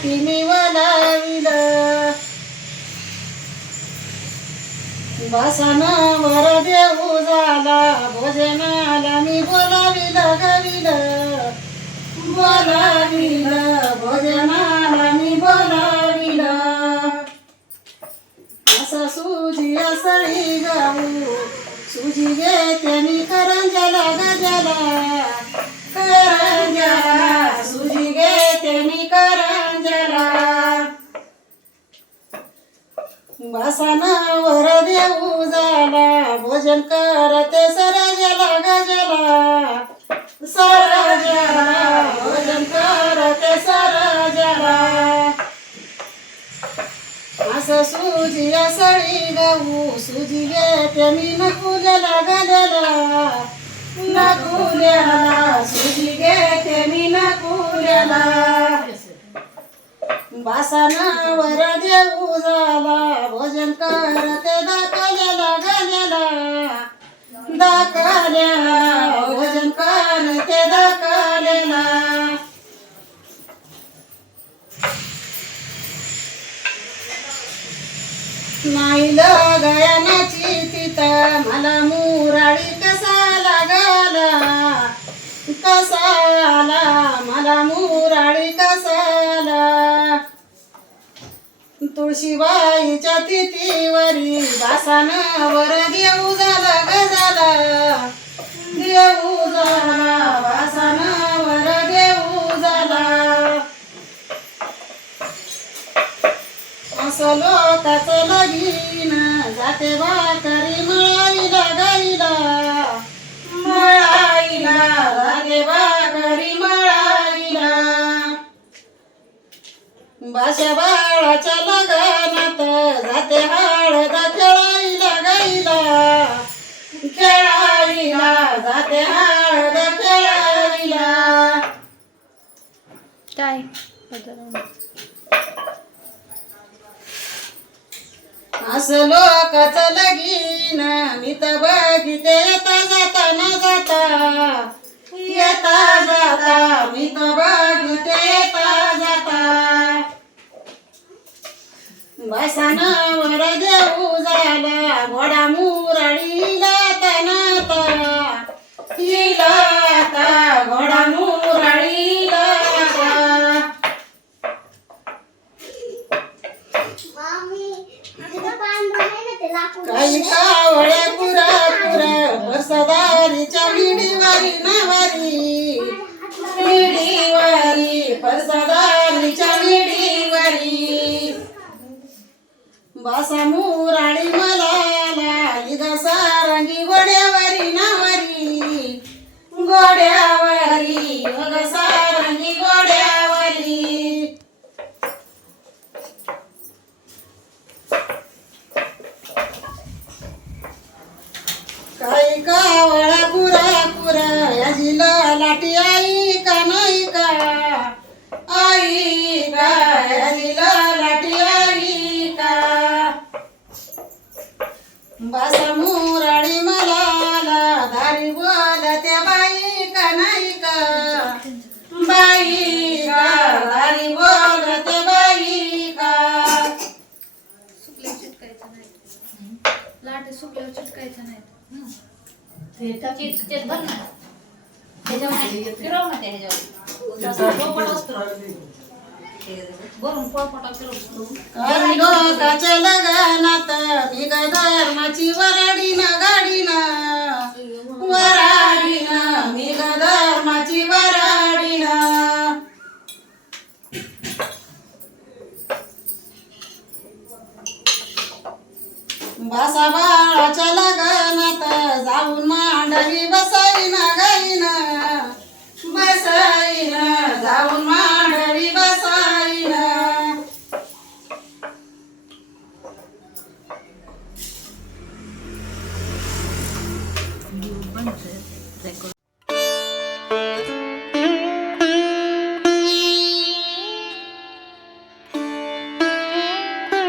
तुझ्यासाठी मी वलाविलं बसनावर देऊ झाला भोजनाला मी बोलाविलं गविलं भोजनाला मी बोलाविलं असं सुजी असळी गाऊ सुजी घेते मी करंजाला सुजी घेते मी करंजाला बसनावर देऊ झाला भोजन करते सरजला भोजन करते सरजला असं सुजी असळी गाऊ सुजी घेते मी नकुल्याला सुजी घेते मी नकुल्याला बसनावर देऊ झाला भोजन करते दाखल्याला भोजन करते दाखल्याला नाही गयानाची तिथं मला मुराळी कसा आला मला मुराळी कसाला तुळशीबाईच्या तिथीवरी वासनावर देऊ झाला वासनावर देऊ झाला असं लोकाचं लगीन जाते भाकरी मळाईला जाते भाकरी मळाईला बाशा बाळाच्या लग्नात जाते हळद खेळाईला जाते हळद खेळाईला काय असं लोकाचं लगीन मी तर बघिते येता जाता मी तर बघिते येता जाता बसनावर देऊ झाला घोडा मुरळीला घोडा मुरळीला काही कावळ्या पुरा परसदारीच्या विडीवारी परसदारीच्या विडीवारी बासा मुराळी मला लिदा सारंगी गोड्यावारी मग सारंगी गोड्यावारी काही कावळा पुरा याजीला लाटी आई का नाही का याजीला लाटी आई का बासा मुराळी मला धारी बोलते बाई का नाही का धारी बोलते बाई का लाटे सुकल्यावर चिटकायचं नाही लोकाच्या लग्नात मी धर्माची वराडीना मी धर्माची वराडीना बासा बाळाच्या लग्नात जाऊन मांडवी बसा